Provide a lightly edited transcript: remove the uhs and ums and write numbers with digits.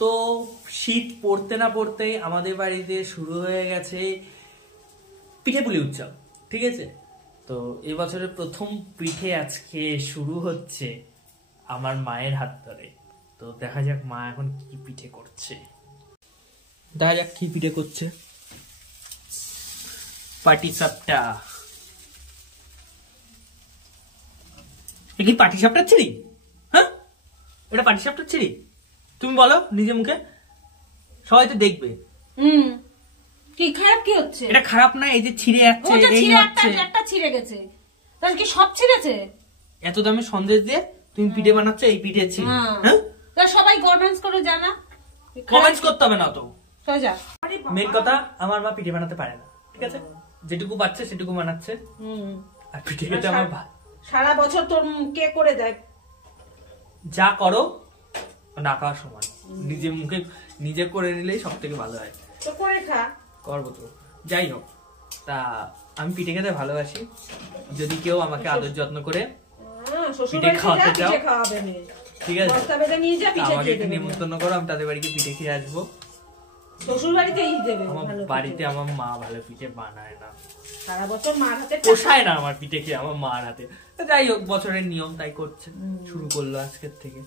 তো শীত পড়তে না পড়তেই আমাদের বাড়িতে শুরু হয়ে গেছে পিঠেপুলি উৎসব, ঠিক আছে। তো এবছরের প্রথম পিঠে আজকে শুরু হচ্ছে আমার মায়ের হাত ধরে। তো দেখা যাক মা এখন কি পিঠে করছে, দেখা যাক কি পিঠে করছে। পাটিসাপটা, কি পাটিসাপটা ছিলি? হ্যাঁ, এটা পাটিসাপটা ছিলি? তুমি বলো নিজে মুখে, সবাই তো দেখবে। কি খারাপ কি হচ্ছে? এটা খারাপ না, এই যে ছিঁড়ে যাচ্ছে, এই হচ্ছে একটা ছিঁড়ে গেছে, তাহলে কি সব ছিঁড়েছে? এত দামে সন্দেশ দিয়ে তুমি পিঠে বানাচ্ছ, এই পিঠে ছিঁড়ে? হ্যাঁ, তা সবাই কমেন্টস করে জানা। কমেন্টস করতে হবে না তো, সোজা মেন কথা আমার মা পিঠে বানাতে পারে না, ঠিক আছে। যেটুকু পাচ্ছে সেটুকু বানাচ্ছে, আর পিঠে খেতে আমার সারা বছর তোর কে করে দেয়? যা করো না খাওয়ার সময় নিজে মুখে নিজে করে নিলেই সব থেকে ভালো হয়। তো করে খা। করবো তো, যাই হোক। তা আমি পিঠে খেতে ভালোবাসি, যদি কেউ আমাকে আদর যত্ন করে পিঠে খাওয়াতে চাও, ঠিক আছে, আমাকে একটু নিমন্ত্রণ করো, আমি তাদের বাড়িতে পিঠে খেয়ে আসবো। শ্বশুর বাড়িতেই দেবে। আমার বাড়িতে আমার মা ভালো পিঠে বানায় না, সারা বছর মার হাতে পোষায় না আমার পিঠে খেয়ে আমার মার হাতে। যাই হোক, বছরের নিয়ম তাই করছে, শুরু করলো আজকের থেকে।